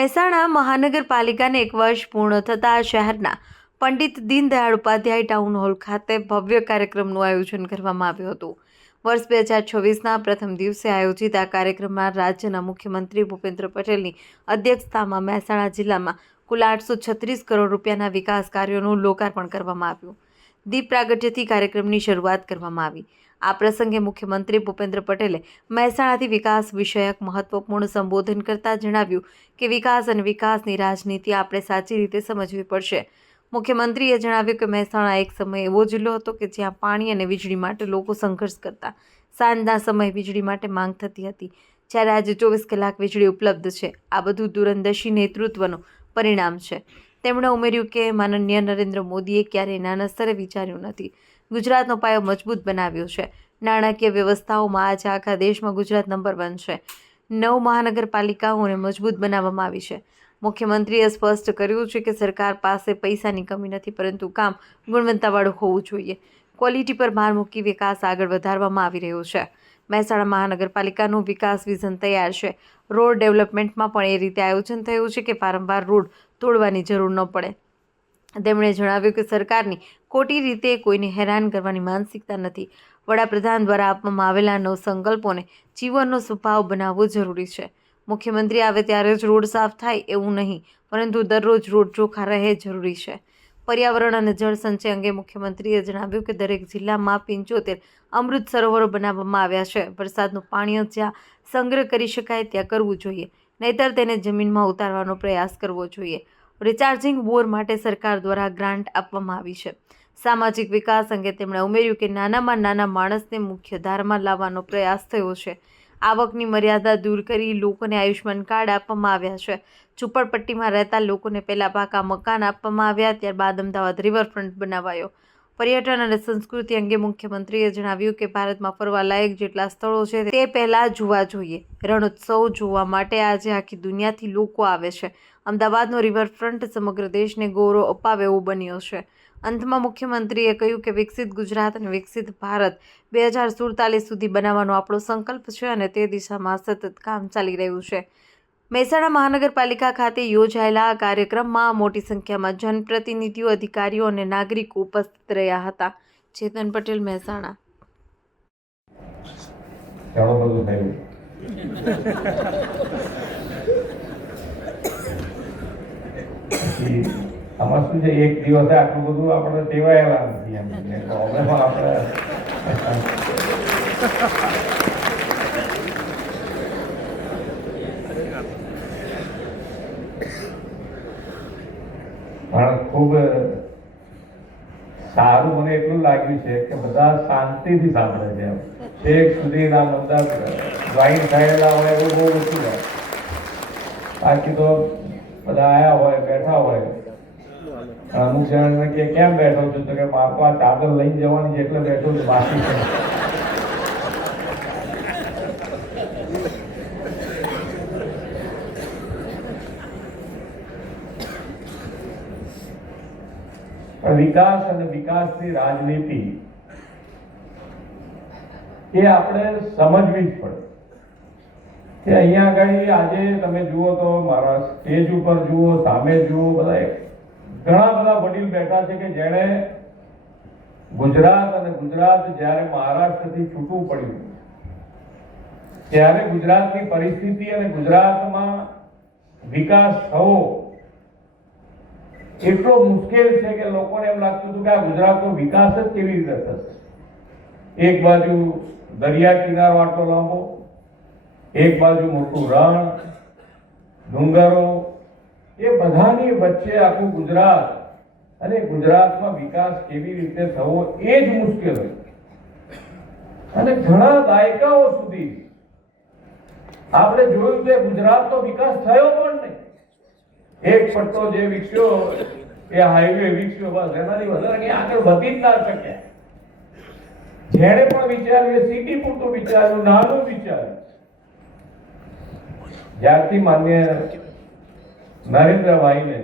મહેસાણા મહાનગરપાલિકાને 1 વર્ષ પૂર્ણ થતાં શહેરના પંડિત દીનદયાળ ઉપાધ્યાય ટાઉન હોલ ખાતે ભવ્ય કાર્યક્રમનું આયોજન કરવામાં આવ્યું હતું। વર્ષ 2026ના પ્રથમ દિવસે આયોજિત આ કાર્યક્રમમાં રાજ્યના મુખ્યમંત્રી ભૂપેન્દ્ર પટેલની અધ્યક્ષતામાં મહેસાણા જિલ્લામાં કુલ 836 કરોડ રૂપિયાના વિકાસ કાર્યોનું લોકાર્પણ કરવામાં આવ્યું। દીપ પ્રાગટ્યથી કાર્યક્રમની શરૂઆત કરવામાં આવી। આ પ્રસંગે મુખ્યમંત્રી ભૂપેન્દ્ર પટેલે મહેસાણાથી વિકાસ વિષયક મહત્વપૂર્ણ સંબોધન કરતા જણાવ્યું કે વિકાસ અને વિકાસની રાજનીતિ આપણે સાચી રીતે સમજવી પડશે। મુખ્યમંત્રીએ જણાવ્યું કે મહેસાણા એક સમય એવો જિલ્લો હતો કે જ્યાં પાણી અને વીજળી માટે લોકો સંઘર્ષ કરતા। સાંજના સમયે વીજળી માટે માંગ થતી હતી, જ્યારે આજે 24 કલાક વીજળી ઉપલબ્ધ છે। આ બધું દૂરંદેશી નેતૃત્વનું પરિણામ છે। તેમણે ઉમેર્યું કે માનનીય નરેન્દ્ર મોદીએ ક્યારેય નાના સ્તરે વિચાર્યું નથી। ગુજરાતનો પાયો મજબૂત બનાવ્યો છે। નાણાકીય વ્યવસ્થાઓમાં આજે આખા દેશમાં ગુજરાત નંબર 1 છે। 9 મહાનગરપાલિકાઓને મજબૂત બનાવવામાં આવી છે। મુખ્યમંત્રીએ સ્પષ્ટ કર્યું છે કે સરકાર પાસે પૈસાની કમી નથી, પરંતુ કામ ગુણવત્તાવાળું હોવું જોઈએ। ક્વોલિટી પર ભાર મૂકી વિકાસ આગળ વધારવામાં આવી રહ્યો છે। મહેસાણા મહાનગરપાલિકાનું વિકાસ વિઝન તૈયાર છે। રોડ ડેવલપમેન્ટમાં પણ એ રીતે આયોજન થયું છે કે વારંવાર રોડ તોડવાની જરૂર ન પડે। તેમણે જણાવ્યું કે સરકારની ખોટી રીતે કોઈને હેરાન કરવાની માનસિકતા નથી। વડાપ્રધાન દ્વારા આપવામાં આવેલા નવસંકલ્પોને જીવનનો સ્વભાવ બનાવવો જરૂરી છે। મુખ્યમંત્રી આવે ત્યારે જ રોડ સાફ થાય એવું નહીં, પરંતુ દરરોજ રોડ ચોખ્ખા રહે જરૂરી છે। પર્યાવરણ અને જળ સંચય અંગે મુખ્યમંત્રીએ જણાવ્યું કે દરેક જિલ્લામાં 75 અમૃત સરોવરો બનાવવામાં આવ્યા છે। વરસાદનું પાણી જ્યાં સંગ્રહ કરી શકાય ત્યાં કરવું જોઈએ, નહીંતર તેને જમીનમાં ઉતારવાનો પ્રયાસ કરવો જોઈએ। રિચાર્જિંગ બોર માટે સરકાર દ્વારા ગ્રાન્ટ આપવામાં આવી છે। સામાજિક વિકાસ અંગે તેમણે ઉમેર્યું કે નાનામાં નાના માણસને મુખ્ય ધારામાં લાવવાનો પ્રયાસ થયો છે। આવકની મર્યાદા દૂર કરી લોકોને આયુષ્માન કાર્ડ આપવામાં આવ્યા છે। ઝૂંપડપટ્ટીમાં રહેતા લોકોને પહેલા પાકા મકાન આપવામાં આવ્યા, ત્યારબાદ અમદાવાદ રિવરફ્રન્ટ બનાવાયો। પર્યટન અને સંસ્કૃતિ અંગે મુખ્યમંત્રીએ જણાવ્યું કે ભારતમાં ફરવાલાયક જેટલા સ્થળો છે તે પહેલાં જોવા જોઈએ। રણોત્સવ જોવા માટે આજે આખી દુનિયાથી લોકો આવે છે। અમદાવાદનો રિવરફ્રન્ટ સમગ્ર દેશને ગૌરવ અપાવે એવો બન્યો છે। અંતમાં મુખ્યમંત્રીએ કહ્યું કે વિકસિત ગુજરાત અને વિકસિત ભારત 2047 સુધી બનાવવાનો આપણો સંકલ્પ છે અને તે દિશામાં સતત કામ ચાલી રહ્યું છે। મહેસાણા મહાનગરપાલિકા ખાતે યોજાયેલા આ કાર્યક્રમમાં મોટી સંખ્યામાં જનપ્રતિનિધિઓ, અધિકારીઓ અને નાગરિકો ઉપસ્થિત રહ્યા હતા। ચેતન પટેલ, મહેસાણા। આમાં શું છે, એક દિવસે આટલું બધું આપણે ટેવાયેલા નથી એમ એટલે હવે પણ આપણે પણ ખૂબ સારું મને એટલું લાગ્યું છે કે બધા શાંતિથી સાંભળે છે। છેક સુધીના બધા જોઈન થયેલા હોય એવું બહુ ઓછું હોય, બાકી તો બધા આયા હોય, બેઠા હોય। અમુક જણાને કે કેમ બેઠો છું, તો કે મારે આ ચાદર લઈને જવાની છે એટલે બેઠો છું, બાકી છે। વિકાસ અને વિકાસની રાજનીતિ એ આપણે સમજવી જ પડે કે અહીંયા આગળ આજે તમે જુઓ તો મારા સ્ટેજ ઉપર જુઓ, સામે જુઓ, બધા ઘણા બધા વડીલ બેઠા છે કે જેણે ગુજરાત અને ગુજરાત જ્યારે મહારાષ્ટ્રથી છૂટું પડ્યું ત્યારે ગુજરાતની પરિસ્થિતિ અને ગુજરાતમાં વિકાસ થવો એટલો મુશ્કેલ છે કે લોકોને એમ લાગતું હતું કે આ ગુજરાતનો વિકાસ જ કેવી રીતે થશે। એક બાજુ દરિયા કિનારો આટલો લાંબો, એક બાજુ મોટું રણ, ડુંગરો, એ બધાની વચ્ચે આખું ગુજરાત અને ગુજરાતમાં વિકાસ કેવી રીતે થવો એ જ મુશ્કેલ હતું। અને ઘણા દાયકાઓ સુધી આપણે જોયું કે ગુજરાતનો વિકાસ થયો પણ નહીં। એક પટ્ટો જે વિકસ્યો એ હાઈવે વિકસ્યો, બસ એનાથી વધારે આગળ વધી જ ના શક્યા। જેણે પણ વિચાર્યું એ સિટી પૂરતું વિચાર્યું, નાનું વિચાર્યું। જ્યારથી માન્ય નરેન્દ્રભાઈને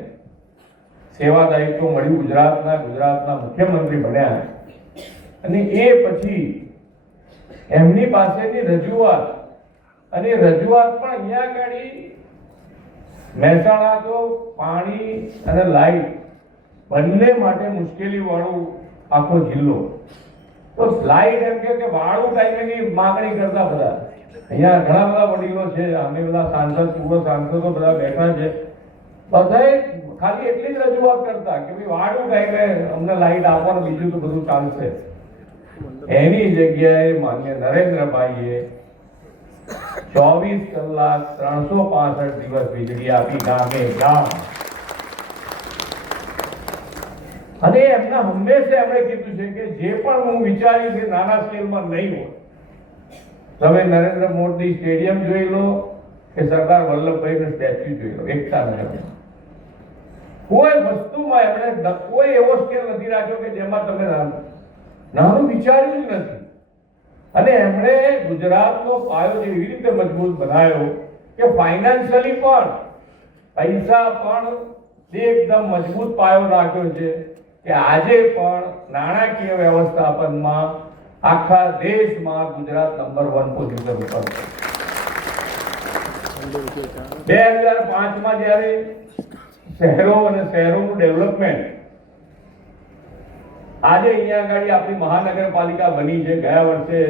સેવા દાયિત્વ મળ્યું, ગુજરાતના મુખ્યમંત્રી બન્યા, અને એ પછી એમની પાસેની રજૂઆત, અને રજૂઆત પણ અહીંયા આગળ મહેસાણા તો પાણી અને લાઇટ બંને માટે મુશ્કેલી વાળું આખો જિલ્લો. તો લાઇટ એમ કે વાળું ટાઈમેની માગણી કરતા બધા અહીંયા ઘણા બધા વડીલો છે, અમે બધા સાંસદ પૂર્વ સાંસદો બધા બેઠા છે, બધાએ ખાલી એટલી જ રજૂઆત કરતા કે ભાઈ વાળું ટાઈમે અમને લાઇટ આપવાનું, બીજું તો બધું ચાલશે. એની જગ્યાએ માન્ય નરેન્દ્રભાઈએ 24 કલાક 365 દિવસ વીજળી આપી ગામે ગામ. અને એમના હંમેશા એમણે કીધું છે કે જે પણ હું વિચાર્યું છે નાના સ્કેલમાં નહીં હોય. તમે નરેન્દ્ર મોદી સ્ટેડિયમ જોઈ લો કે સરદાર વલ્લભભાઈનું સ્ટેચ્યુ જોઈ લો, એકતા નગરમાં કોઈ વસ્તુમાં એમણે કોઈ એવો સ્કેલ નથી રાખ્યો કે જેમાં તમે નાનું વિચાર્યું જ નથી. અને એમણે ગુજરાતનો પાયો એવી રીતે મજબૂત બનાવ્યો કે ફાઇનાન્શિયલી પણ પૈસા પણ એકદમ મજબૂત પાયો રાખ્યો છે કે આજે પણ નાણાકીય વ્યવસ્થાપનમાં આખા દેશમાં ગુજરાત નંબર 1 પોઝિશન ઉપર છે. 2005માં જ્યારે શહેરો અને શહેરોનું ડેવલપમેન્ટ, આજે અહીંયા આગળ આપણી મહાનગરપાલિકા બની છે. ગયા વર્ષે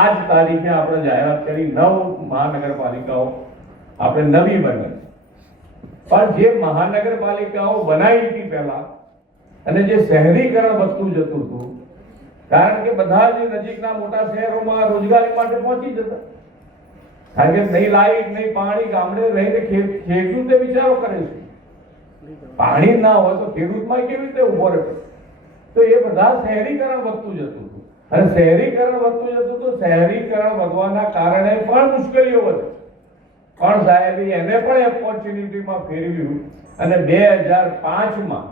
આ જ તારીખે આપણે જાહેરાત કરી 9 મહાનગરપાલિકાઓ આપણે નવી બની. પણ જે મહાનગરપાલિકાઓ બનાવી હતી પહેલા અને જે શહેરીકરણ વધતું જતું હતું, કારણ કે બધા જ નજીકના મોટા શહેરોમાં રોજગારી માટે પહોંચી જતા, કારણ કે નહીં લાઈટ નહીં પાણી, ગામડે રહીને ખેડૂતે વિચારો કરે છે, પાણી ના હોય તો ખેડૂતમાં કેવી રીતે ઉભો રહે. તો એ બધા શહેરીકરણ વધતું જતું હતું. અને શહેરીકરણ વધતું જતું તો શહેરીકરણ વધવાના કારણે પણ મુશ્કેલીઓ વધે. પણ સાહેબે એને પણ ઓપોર્ચ્યુનિટીમાં ફેરવ્યું અને 2005માં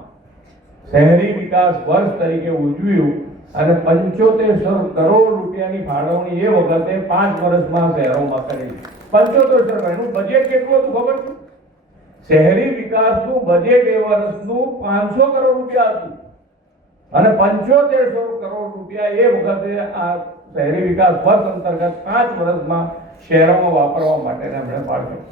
શહેરી વિકાસ વર્ષ તરીકે ઉજવ્યું અને 7500 કરોડ રૂપિયાની ફાળવણી એ વખતે 5 વર્ષમાં શહેરોમાં કરી. 7500 એનું બજેટ કેટલું હતું ખબર છે? શહેરી વિકાસનું બજેટ એ વર્ષનું 500 કરોડ રૂપિયા હતું અને 7500 કરોડ રૂપિયા એ વખતે આ શહેરી વિકાસ વર્ષ અંતર્ગત 5 વર્ષમાં શહેરોમાં વાપરવા માટે એમણે પાડ્યો.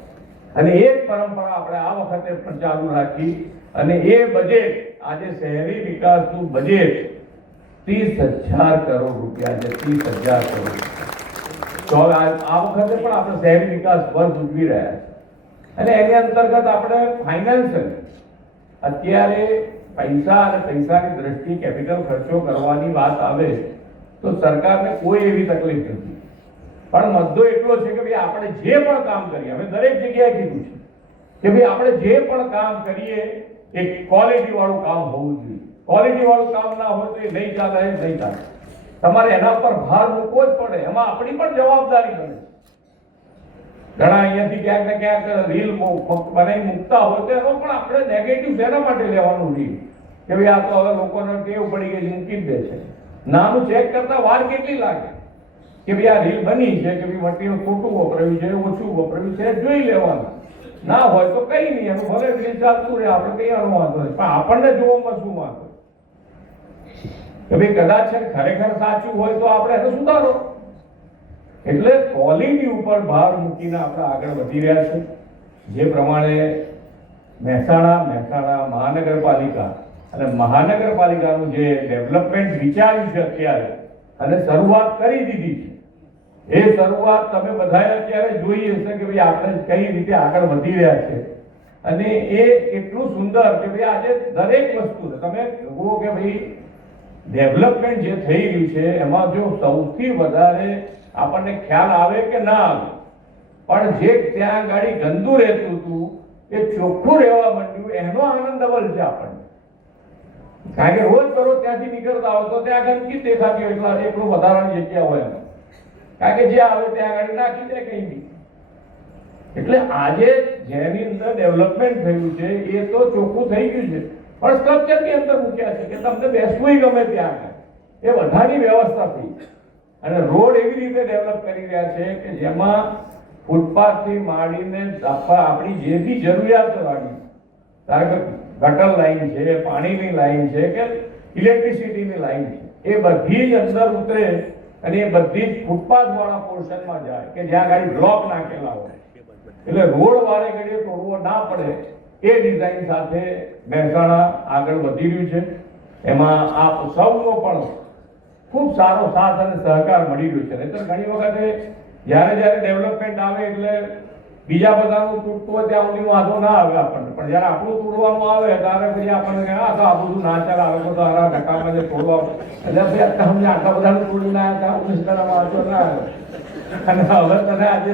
અને એ જ પરંપરા આપણે આ વખતે પણ ચાલુ રાખી અને એ બજેટ આજે શહેરી વિકાસનું બજેટ 30,000 કરોડ રૂપિયા છે. 30,000 કરોડ. તો આ વખતે પણ આપણે શહેરી વિકાસ વર્ષ ઉજવી રહ્યા છીએ. અને એની અંતર્ગત આપણે ફાઇનાન્શિયલ અત્યારે પૈસા અને પૈસાની દ્રષ્ટિએ કેપિટલ ખર્ચો કરવાની વાત આવે તો સરકારને કોઈ એવી તકલીફ નથી. પણ મુદ્દો એટલો છે કે ભાઈ આપણે જે પણ કામ કરીએ, અમે દરેક જગ્યાએ કીધું છે કે ભાઈ આપણે જે પણ કામ કરીએ એ ક્વોલિટી વાળું કામ હોવું જોઈએ. ક્વોલિટી વાળું કામ ના હોય તો એ નહીં ચાલે, નહીં ચાલે. તમારે એના પર ભાર મૂકવો જ પડે. એમાં આપણી પણ જવાબદારી બને. ઘણા અહીંયાથી ક્યાંક ને ક્યાંક રીલ બનાવી મૂકતા હોય તો એનો પણ આપણે નેગેટિવ શેના માટે લેવાનું રીલ કે ભાઈ આ તો હવે લોકોને ટેવ પડી ગઈ, મૂકી દે છે. નાનું ચેક કરતા વાર કેટલી લાગે કે ભાઈ આ રીલ બની છે કે ભાઈ મટીરિયલ ખોટું વપરાયું છે, ઓછું વપરાયું છે, જોઈ લેવાનું. ના હોય તો કઈ નહીં, એનું ભલે રીલ ચાલતું રહે, આપણે કઈ આનો વાંધો નહીં. પણ આપણને જોવામાં શું વાંધો કે ભાઈ કદાચ છે ખરેખર સાચું હોય તો આપણે એનો સુધારો. એટલે ક્વોલિટી ઉપર ભાર મૂકીને આપણે આગળ વધી રહ્યા છે. જે પ્રમાણે મહેસાણા મહાનગરપાલિકા અને મહાનગરપાલિકાનું જે ડેવલપમેન્ટ વિચાર્યું છે અત્યારે અને શરૂઆત કરી દીધી છે, એ શરૂઆત તમે બધાએ અત્યારે જોઈ હશે કે ભાઈ આપણે કઈ રીતે આગળ વધી રહ્યા છે. અને એ એટલું સુંદર કે ભાઈ આજે દરેક વસ્તુ તમે જુઓ કે ભાઈ ડેવલપમેન્ટ જે થઈ રહ્યું છે એમાં જો સૌથી વધારે આપણને ખ્યાલ આવે કે ના આવે, પણ જે ત્યાં ગાડી ગંદુ રહેતું હતું એ ચોખ્ખું રહેવા માંડ્યું, એનો આનંદ ડબલ છે આપણને. કારણ કે રોજ કરો ત્યાંથી નીકળતા હોય તો ત્યાં ગંદકી દેખાતી હોય એટલે એટલું વધારાની જગ્યા હોય એમાં, કારણ કે જે આવે ત્યાં ગાડી નાખી દે કઈ બી. એટલે આજે જેની અંદર ડેવલપમેન્ટ થયું છે એ તો ચોખ્ખું થઈ ગયું છે, પણ સ્ટ્રક્ચરની અંદર મૂક્યા છે કે તમને બેસવું ગમે ત્યાં એ બધાની વ્યવસ્થા થઈ. અને રોડ એવી રીતે ડેવલપ કરી રહ્યા છે કે જેમાં ફૂટપાથથી માંડીને આપણી જે બી જરૂરિયાત વાળી, ધારો કે ગટર લાઈન છે, પાણીની લાઈન છે કે ઇલેક્ટ્રિસિટીની લાઈન છે, એ બધી જ અંદર ઉતરે અને એ બધી જ ફૂટપાથ વાળા પોર્શનમાં જાય કે જ્યાં ગાડી બ્લોક નાખેલા હોય. એટલે રોડ વારે ઘડીએ તોડવો ના પડે એ ડિઝાઇન સાથે મહેસાણા આગળ વધી રહ્યું છે. એમાં આપ સૌનો પણ ખૂબ સારો સાથ અને સહકાર મળી રહ્યો છે. નહીંતર ઘણી વખતે જ્યારે ડેવલપમેન્ટ આવે એટલે બીજા બધાનું તૂટતું હોય ત્યાં સુધી વાંધો ના આવે આપણને, પણ જ્યારે આપણું તોડવાનું આવે ત્યારે પછી આપણને આ બધું ના ચાલે, આ લોકો તો આરા ધક્કામાં જે તોડવા એટલે ભાઈ અત્યારે આટલા બધાનું તોડી ના આવ્યા ઉમેશ કરવા વાંધો ના આવે. અને હવે તને આજે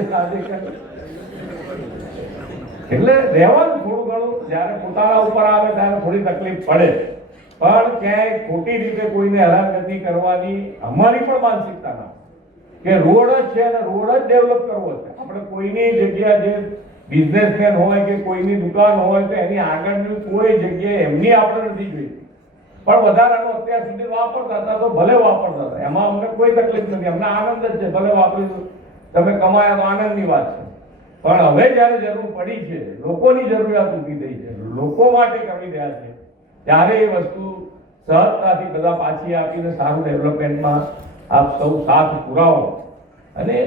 એટલે રહેવાનું થોડું ઘણું જ્યારે પોતાના ઉપર આવે ત્યારે થોડી તકલીફ પડે, પણ ક્યાંય ખોટી રીતે કોઈને હેરાનગતિ કરવાની અમારી પણ માનસિકતા ના કે રોડ જ છે અને રોડ જ ડેવલપ કરવો છે. આપણે કોઈની જગ્યા જે બિઝનેસમેન હોય કે કોઈની દુકાન હોય તો એની આગળની કોઈ જગ્યાએ એમની આપણે નથી જોઈતી, પણ વધારાનું અત્યાર સુધી વાપરતા હતા તો ભલે વાપરતા હતા, એમાં અમને કોઈ તકલીફ નથી, અમને આનંદ જ છે, ભલે વાપરીશું, તમે કમાયા તો આનંદની વાત છે. પણ હવે જ્યારે જરૂર પડી છે, લોકોની જરૂરિયાત ઊભી થઈ છે, લોકો માટે કરી રહ્યા છે, ત્યારે એ વસ્તુ સહજતાથી બધા પાછી આપીને સારું ડેવલપમેન્ટમાં આપ સૌ સાથ પુરાવો. અને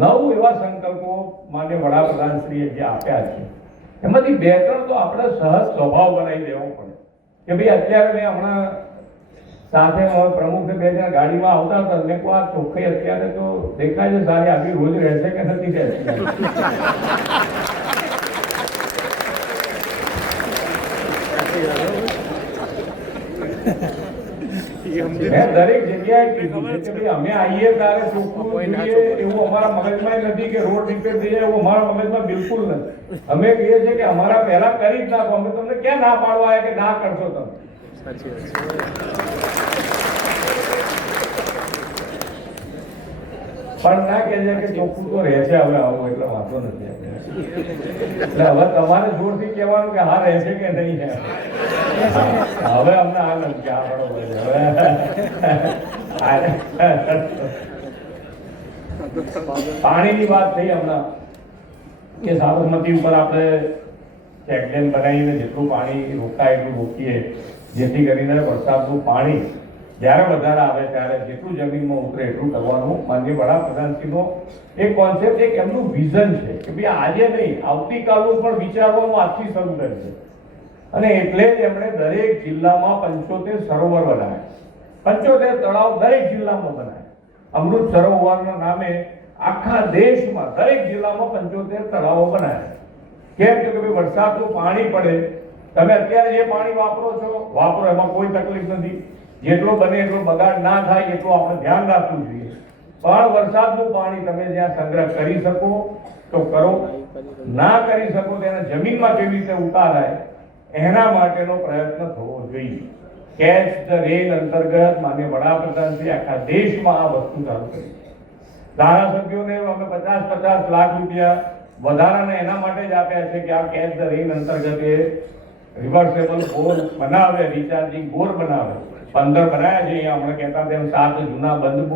9 એવા સંકલ્પો માન્ય વડાપ્રધાનશ્રીએ જે આપ્યા છે એમાંથી 2-3 તો આપણે સહજ સ્વભાવ બનાવી દેવો પડે કે ભાઈ અત્યારે મેં હમણાં સાથે પ્રમુખ 2 જણ ગાડીમાં આવતા હતા, મેં કહું આ ચોખ્ખાઈ અત્યારે તો દેખાય છે સારી, આવી રોજ રહેશે કે નથી રહેશે. મેં દરેક જગ્યાએ કીધું છે કે ભાઈ અમે આવીએ ત્યારે ચોખ્ખું જોઈએ એવું અમારા મગજમાં નથી કે રોડ રિપેર થઈ જાય એવું અમારા મગજમાં બિલકુલ નથી. અમે કહીએ છીએ કે અમારા પહેલા કરી જ નાખો, અમે તમને ક્યાં ના પાડવા આવ્યા કે ના કરશો તમે. પણ ના કહે છે કે ચોખ્ખું તો રહે છે હવે આવું એટલે વાંધો નથી. એટલે હવે તમારે જોરથી કહેવાનું કે હા રહેશે કે નહીં. હવે અમને આ નથી કે આ બરોબર છે. પાણીની વાત થઈ હમણાં કે સાબરમતી ઉપર આપણે ચેકડેમ બનાવીને જેટલું પાણી રોકાય એટલું રોકીએ, જેથી કરીને વરસાદનું પાણી જ્યારે વધારે આવે ત્યારે જેટલું જમીનમાં ઉતરે એટલું કરવાનું માનનીય વડાપ્રધાનશ્રીનો એક કોન્સેપ્ટ, એક એમનું વિઝન છે કે ભાઈ આજે નહીં આવતીકાલનું પણ વિચારવાનું આજથી શરૂ કરે છે. અને એટલે જ એમણે દરેક જિલ્લામાં 75 સરોવર બનાવ્યા, 75 તળાવ દરેક જિલ્લામાં બનાવ્યા. અમૃત સરોવરના નામે આખા દેશમાં દરેક જિલ્લામાં 75 તળાવો બનાવ્યા. કેમ કે ભાઈ વરસાદનું પાણી પડે, તમે અત્યારે જે પાણી વાપરો છો વાપરો, એમાં કોઈ તકલીફ નથી, જેટલો બને એટલો બગાડ ના થાય એટલું આપણે ધ્યાન રાખવું જોઈએ. પણ વરસાદનું પાણી તમે જ્યાં સંગ્રહ કરી શકો તો કરો, ના કરી શકો તેને જમીનમાં કેવી રીતે ઉતારાય એના માટેનો પ્રયત્ન થવો જોઈએ. કેચ ધ રેન અંતર્ગત માન્ય વડાપ્રધાનશ્રી આખા દેશમાં આ વસ્તુ ચાલુ કરી. ધારાસભ્યોને અમે 50-50 લાખ રૂપિયા વધારાના એના માટે જ આપ્યા છે કે આ કેચ ધ રેન અંતર્ગત એ રિવર્સેબલ બોર બનાવે, રિચાર્જિંગ બોર બનાવે. 15 બનાવ્યા છે. અહીંયા હમણાં કહેતા તેમ 7 જૂના બંધ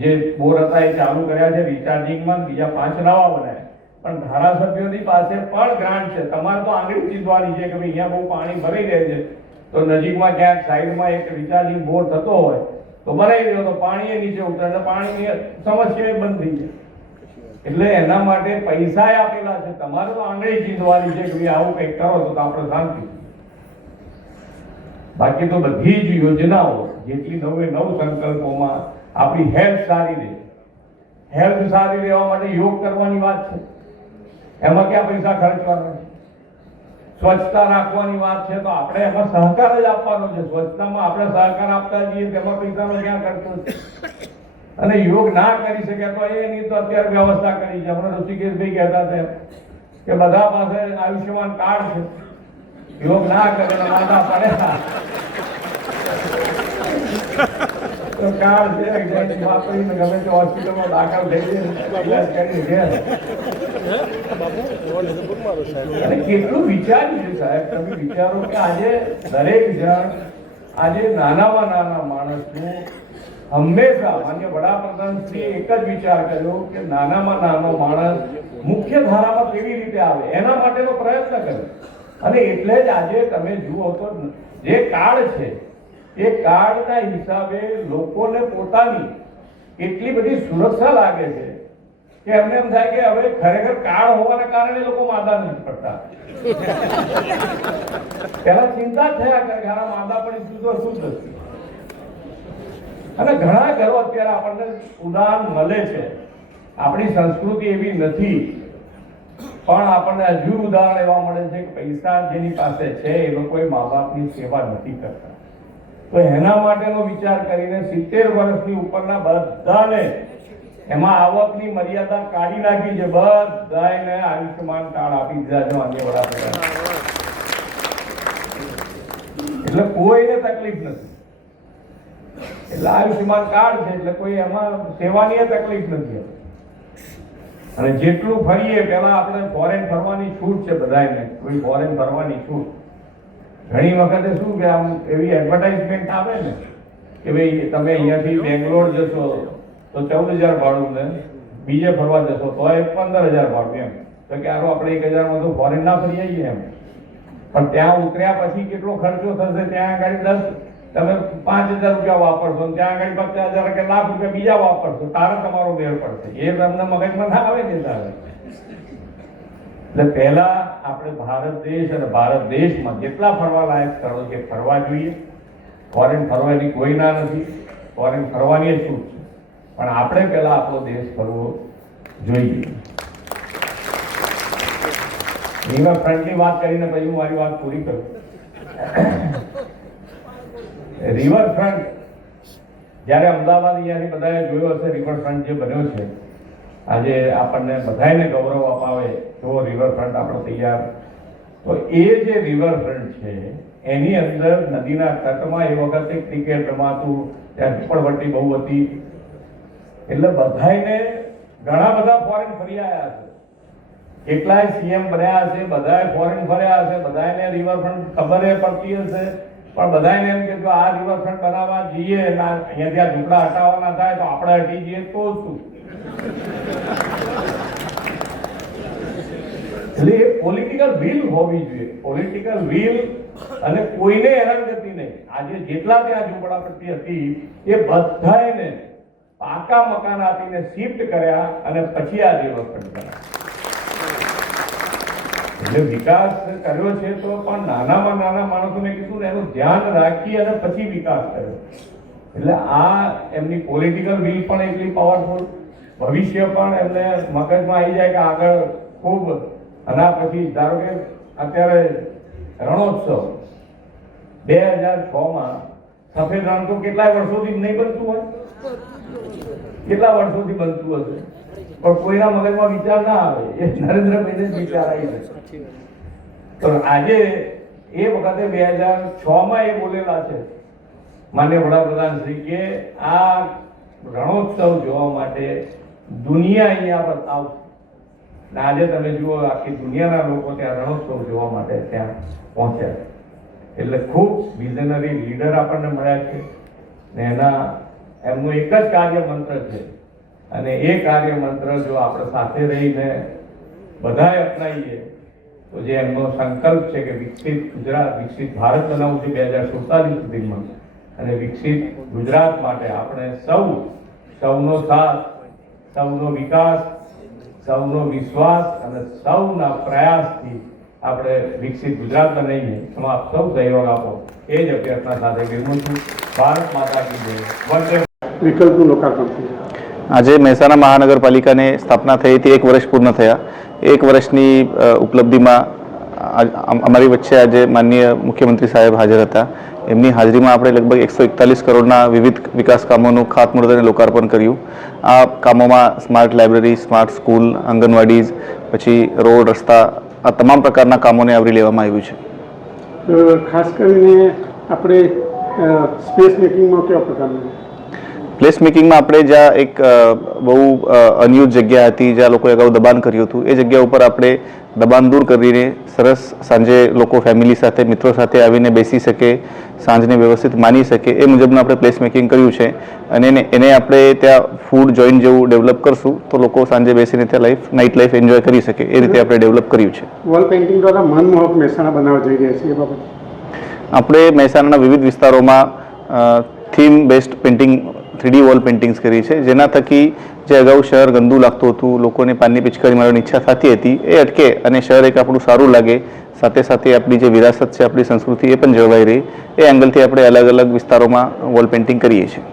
જે બોર હતા એ ચાલુ કર્યા છે રિચાર્જિંગમાં, બીજા 5 નવા બનાવ્યા. પણ ધારાસભ્યોની પાસે પણ ગ્રાન્ટ છે, તમારે તો આંગળી ચીંધવાની છે કે ભાઈ અહીંયા બહુ પાણી ભરાઈ રહે છે તો નજીકમાં ક્યાંક સાઈડમાં એક રિચાર્જિંગ બોર થતો હોય તો બનાવી દો, તો પાણી નીચે ઉતરે એટલે પાણીની સમસ્યા બંધ થઈ જાય. એટલે એના માટે પૈસા આપેલા છે, તમારે તો આંગળી ચીંધવાની છે કે ભાઈ આવું કંઈક કરો તો આપણે શાંતિ. બાકી તો બધી જ યોજનાઓ જેટલી 9 સંકલ્પોમાં આપણી હેલ્થ સારી રહે, હેલ્થ સારી રહેવા માટે યોગ કરવાની વાત છે, એમાં ક્યાં પૈસા ખર્ચવાના છે. સ્વચ્છતા રાખવાની વાત છે તો આપણે એમાં સહકાર જ આપવાનો છે. સ્વચ્છતામાં આપણે સહકાર આપતા જઈએ તેમાં પૈસાનો ક્યાં ખર્ચો છે. અને યોગ ના કરી શકે તો એની તો અત્યારે વ્યવસ્થા કરી છે. હમણાં ઋષિકેશભાઈ કહેતા હતા કે બધા પાસે આયુષ્યમાન કાર્ડ છે, યોગ ના કરે તો માથા પડે તો કાર્ડ છે વાપરીને ગમે તે હોસ્પિટલમાં દાખલ થઈ જાય કરી દે. અને કેટલું વિચાર્યું છે સાહેબ, તમે વિચારો કે આજે દરેક જણ, આજે નાનામાં નાના માણસનું હંમેશા માન્ય વડાપ્રધાનશ્રીએ એક જ વિચાર કર્યો કે નાનામાં નાનો માણસ મુખ્ય ધારામાં કેવી રીતે આવે એના માટેનો પ્રયત્ન કર્યો. અને એટલે જ આજે તમે જુઓ તો જે કાર્ડ છે એ કાર્ડના હિસાબે લોકોને પોતાની એટલી બધી સુરક્ષા લાગે છે કે એમને એમ થાય કે હવે ખરેખર કાર્ડ હોવાના કારણે લોકો માંદા નથી પડતા. પેલા ચિંતા થયા કરે કે માંદા પડીશું તો શું થશે. અને ઘણા ઘરો અત્યારે આપણને ઉદાહરણ મળે છે. આપણી સંસ્કૃતિ એવી નથી, પણ આપણને હજુ ઉદાહરણ એવા મળે છે કે પૈસા જેની પાસે છે એ લોકોએ મા બાપની સેવા નથી કરતા. તો એના માટેનો વિચાર કરીને 70 વર્ષની ઉપરના બધાને એમાં આવકની મર્યાદા કાઢી નાખી છે. બધાને આયુષ્યમાન કાર્ડ આપી દીધા છે માનનીય વડાપ્રધાન. એટલે કોઈને તકલીફ નથી. એટલે આયુષ્યમાન કાર્ડ છે એટલે કોઈ એમાં સેવાની તકલીફ નથી. અને જેટલું ફરીએ, પેલા આપણે ફોરેન ફરવાની છૂટ છે બધાને, કોઈ ફોરેન ફરવાની છૂટ. ઘણી વખતે શું કે આમ એવી એડવર્ટાઇઝમેન્ટ આવે ને કે ભાઈ તમે અહીંયાથી બેંગ્લોર જશો તો 14,000 ભાડું, ને બીજે ફરવા જશો તો 15,000 ભાડું. એમ તો કે આરો આપણે 1,000 માં તો ફોરેન ના ફરી આવીએ એમ. પણ ત્યાં ઉતર્યા પછી કેટલો ખર્ચો થશે? ત્યાં આગળ તમે 5,000 રૂપિયા વાપરશો, ત્યાં આગળ 50,000 કે લાખ રૂપિયા બીજા વાપરશો, તારે તમારો મેળ પડશે. એ તમને મગજમાં ના આવે ને તારે. એટલે પહેલા આપણે ભારત દેશ અને ભારત દેશમાં જેટલા ફરવા લાયક સ્થળો છે ફરવા જોઈએ. ફોરેન ફરવાની કોઈ ના નથી, ફોરેન ફરવાની જ છૂટ છે, પણ આપણે પહેલા આપણો દેશ ફરવો જોઈએ. રિવરફ્રન્ટની વાત કરીને પછી હું મારી વાત પૂરી કરું. રિવરફ્રન્ટ જ્યારે અમદાવાદ અહીંયાથી બધાએ જોયો હશે, રિવરફ્રન્ટ જે બન્યો છે આજે આપણને બધાને ગૌરવ અપાવે એવો રિવરફ્રન્ટ આપણો તૈયાર. તો એ જે રિવરફ્રન્ટ છે એની અંદર નદીના તટમાં એ વખતે ક્રિકેટ રમાતું, ત્યાં ઝૂંપડપટ્ટી બહુ હતી. એટલે બધાને ઘણા બધા ફોરેન ફરી આવ્યા છે. કેટલાય સીએમ બન્યા હશે, બધાએ ફોરેન ફર્યા હશે, બધાને રિવરફ્રન્ટ ખબર પડતી હશે. પણ બધાને એમ કે જો આ રિવરફ્રન્ટ બનાવવા જઈએ, અહીંયા ત્યાં ઝૂંપડા હટાવવાના થાય તો આપણે હટી જઈએ તો શું? એટલે એ પોલિટિકલ વિલ હોવી જોઈએ. પોલિટિકલ વિલ અને કોઈને હેરાનગતિ નહીં. આજે જેટલા ત્યાં ઝૂંપડાપટ્ટી હતી એ બધાને પાકા મકાન આપીને શિફ્ટ કર્યા અને પછી આ રિવરફ્રન્ટ કર્યા. એટલે વિકાસ કર્યો છે તો પણ નાનામાં નાના માણસોને કીધું એનું ધ્યાન રાખી અને પછી વિકાસ કર્યો. એટલે આ એમની પોલિટિકલ વિલ પણ એટલી પાવરફુલ, ભવિષ્ય પણ એમને મગજમાં આવી જાય કે આગળ ખૂબ. આના પછી ધારો કે અત્યારે રણોત્સવ 2006માં સફેદ રણ તો કેટલાય વર્ષોથી નહીં બનતું હોય, કેટલા વર્ષોથી બનતું હશે, પણ કોઈના મગજમાં વિચાર ના આવે. એ નરેન્દ્રભાઈને જ વિચાર આવી જશે. તો આજે એ વખતે 2006માં એ બોલેલા છે માનનીય વડાપ્રધાન શ્રી કે આ રણોત્સવ જોવા માટે દુનિયા અહીંયા પર આવશે. આજે તમે જુઓ આખી દુનિયાના લોકો ત્યાં રણોત્સવ જોવા માટે ત્યાં પહોંચ્યા. એટલે ખૂબ વિઝનરી લીડર આપણને મળ્યા છે ને એમનું એક જ કાર્ય મંત્ર છે. અને એ કાર્ય મંત્ર જો આપણે સાથે રહીને બધાએ અપનાવીએ તો જે એમનો સંકલ્પ છે કે વિકસિત ગુજરાત, વિકસિત ભારત બનાવવું છે 2047 સુધીમાં, અને વિકસિત ગુજરાત માટે આપણે સૌનો સાથ, સૌનો વિકાસ, સૌનો વિશ્વાસ અને સૌના પ્રયાસથી આપણે વિકસિત ગુજરાત બનાવીએ. એમાં આપ સૌ સહયોગ આપો એ જ અભ્યર્થના સાથે વિરમું છું. ભારત માતા કી જય. વંદે. વિકલ્પનું લોકાર્પણ. આજે મહેસાણા મહાનગરપાલિકાને સ્થાપના થઈ હતી, 1 વર્ષ પૂર્ણ થયા. 1 વર્ષની ઉપલબ્ધિમાં અમારી વચ્ચે આજે માનનીય મુખ્યમંત્રી સાહેબ હાજર હતા. એમની હાજરીમાં આપણે લગભગ 141 કરોડના વિવિધ વિકાસ કામોનું ખાતમુહૂર્ત અને લોકાર્પણ કર્યું. આ કામોમાં સ્માર્ટ લાઇબ્રેરી, સ્માર્ટ સ્કૂલ, આંગણવાડી, પછી રોડ, રસ્તા, આ તમામ પ્રકારના કામોને આવરી લેવામાં આવ્યું છે. ખાસ કરીને આપણે સ્પેસ મેકિંગમાં કેવા પ્રકારનું? પ્લેસ મેકિંગમાં આપણે જ્યાં એક બહુ અનયુઝ જગ્યા હતી, જ્યાં લોકોએ અગાઉ દબાણ કર્યું હતું, એ જગ્યા ઉપર આપણે દબાણ દૂર કરીને સરસ સાંજે લોકો ફેમિલી સાથે, મિત્રો સાથે આવીને બેસી શકે, સાંજને વ્યવસ્થિત માની શકે એ મુજબનું આપણે પ્લેસ મેકિંગ કર્યું છે. અને એને આપણે ત્યાં ફૂડ જોઈન્ટ જેવું ડેવલપ કરશું તો લોકો સાંજે બેસીને ત્યાં નાઇટ લાઈફ એન્જોય કરી શકે એ રીતે આપણે ડેવલપ કર્યું છે. વોલ પેઇન્ટિંગ દ્વારા મનમોહક મહેસાણા બનાવવા જઈ રહ્યા છે, એ બાબત આપણે મહેસાણાના વિવિધ વિસ્તારોમાં theme based painting 3D wall paintings કરી છે, જેના થકી જે અગાઉ શહેર ગંદુ લાગતું હતું, લોકોને પાનની પિચકારી મારવાની ઈચ્છા થતી હતી, એ અટકે અને શહેર એક આપણું સારું લાગે, સાથે સાથે આપણી જે વિરાસત છે, આપણી સંસ્કૃતિ એ પણ જળવાઈ રહી, એ એંગલથી આપણે અલગ અલગ વિસ્તારોમાં વોલ પેઇન્ટિંગ કરીએ છીએ.